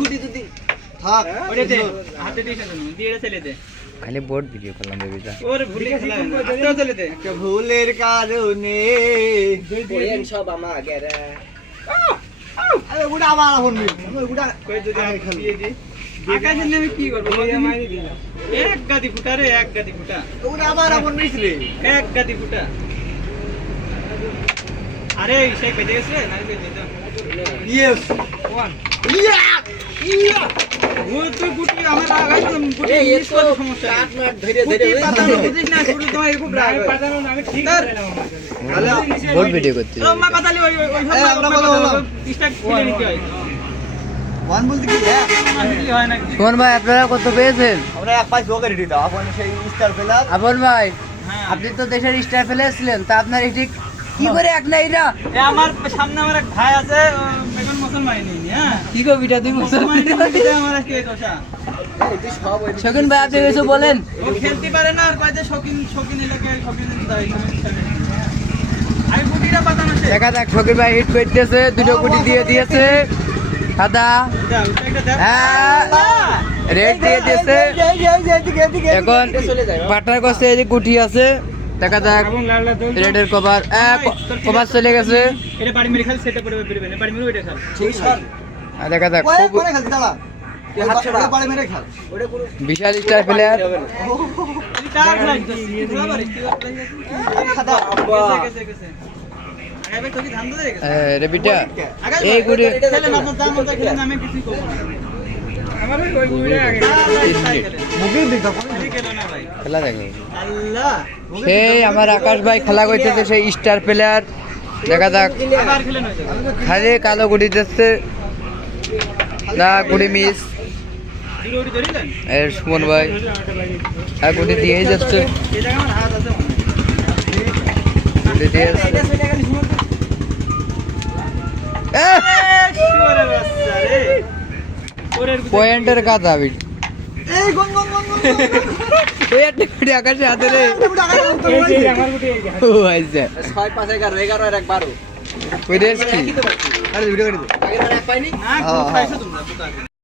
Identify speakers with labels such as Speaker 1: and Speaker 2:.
Speaker 1: গুটি যদি থাক
Speaker 2: ওরে দে হাতে দিয়ে খেলে দিয়ে ছেলে দে
Speaker 3: খালি বোর্ড ভিডিও করলাম বেবিটা
Speaker 2: ওরে ভুলে খেলা হাতেও চলে দে
Speaker 1: একটা ভুলের কারণে
Speaker 4: বলেন সব আমাকে রে
Speaker 1: আরে গুটা আবার ফোন মিল গুটা
Speaker 2: কই যদি দিয়ে দি আকাশের নামে কি করব এক গাদি ফুটা রে এক গাদি ফুটা
Speaker 1: গুটা আবার ফোন মিল রে
Speaker 2: এক গাদি ফুটা আরে সে কেটে গেছে না রে দিদা
Speaker 1: ইয়েস
Speaker 2: ওয়ান
Speaker 1: ইয়া ইয়া
Speaker 2: ও তো গুটি আমার একদম গুটি
Speaker 4: এই
Speaker 2: মিস
Speaker 4: তো
Speaker 2: করে সমস্যা
Speaker 4: কাট মার ধরে ধরে
Speaker 2: গুটি পাতানো বুঝিস না শুরু তোমার খুব রাগ হয় পাতানো আমি ঠিক করে
Speaker 3: বোর্ড ভিডিও করতে
Speaker 2: ও মা পাতালি ওই
Speaker 1: আমরা বলো
Speaker 2: ডিস্ট্রাক্ট করে নিতে হয়
Speaker 1: ওয়ান বলতে কি হ্যাঁ
Speaker 2: কি হয় না
Speaker 3: সুমন ভাই আপনারা কত পেয়েছেন?
Speaker 1: আমরা এক পাঁচ ওকে রেডি দাও আপনি সেই স্টার প্লেয়ার
Speaker 3: আপন ভাই
Speaker 2: হ্যাঁ
Speaker 3: আপনি তো দেশের স্টার প্লেয়ার ছিলেন, তা আপনার এটি কি করে এক না এটা
Speaker 2: এ আমার সামনে আমার এক ভাই আছে এখন মুসলমান নেই হ্যাঁ
Speaker 3: কি কবিটা তুই
Speaker 2: মুসলমান আমার আজকে এই দশা
Speaker 4: তুই সব ওই
Speaker 3: শকুন ভাই আপনি কিছু বলেন।
Speaker 2: ও খেলতে পারে না আর কয়েছে শকিন এলাকায় শকিন আমি গুটিটা পাতানো শেষ
Speaker 3: দেখা যাক শকুন ভাই হিট করতেছে, দুটো গুটি দিয়ে দিয়েছে সাদা, হ্যাঁ রেড দিয়ে দিয়েছে। এখন পাটার কাছে এই যে গুটি আছে, দেখা যাক রেডের কভার কভার চলে গেছে।
Speaker 2: এটা বাড়ি মেরে খালি সেটা করে বেরবে না বাড়ি মেরে ওইটা খাল
Speaker 4: ঠিক সর
Speaker 3: আর দেখা যাক
Speaker 1: ওই
Speaker 3: খুব
Speaker 1: কোনে খেলতে দাঁড়া তুই হাত ছড়া পাড়ে মেরে খেল
Speaker 4: ওটা পুরো
Speaker 3: বিশাল স্টার প্লেয়ার।
Speaker 2: তুই কার খেলাই তোরা বাড়ি কি
Speaker 1: খাদা
Speaker 2: গেছে আগে তো কি ধান দিয়ে গেছে
Speaker 3: রেবিটা এই গুটি
Speaker 2: খেলেন আপনার দাম মতো খেলেন আমি কিছু করব না আমার ওই গুড়ে আগে
Speaker 1: মুখের দিক দাও কোনে
Speaker 2: খেলো না ভাই
Speaker 3: খেলা দেখো
Speaker 2: আল্লাহ
Speaker 3: সেই আমার আকাশ ভাই খেলা করতেছে, সেই স্টার প্লেয়ার। দেখা যাক
Speaker 2: আবার খেলেন হয়েছে
Speaker 3: খালি কালো গুটি দিচ্ছে না, গুটি মিস।
Speaker 2: দুটো ধরিলেন
Speaker 3: এর সুমন ভাই আর গুটি দিয়েই যাচ্ছে,
Speaker 2: এই জায়গা আমার হাত আছে মনে
Speaker 3: গুটি দিয়ে যাচ্ছে।
Speaker 2: শিওরে বাচ্চা রে ওরের
Speaker 3: পয়েন্টের কথা আমি
Speaker 1: এই গন গন গন গন
Speaker 3: ওই একটা গুটি আকাশে হাতে রে।
Speaker 2: আমার গুটি এই
Speaker 3: ও আইছে
Speaker 4: 6 5 11 11 আর 12
Speaker 3: ওই রেস কি
Speaker 1: আরে ভিডিও করে দে
Speaker 4: আগের বার এক পাইনি
Speaker 2: না খুব খাইছো তোমরা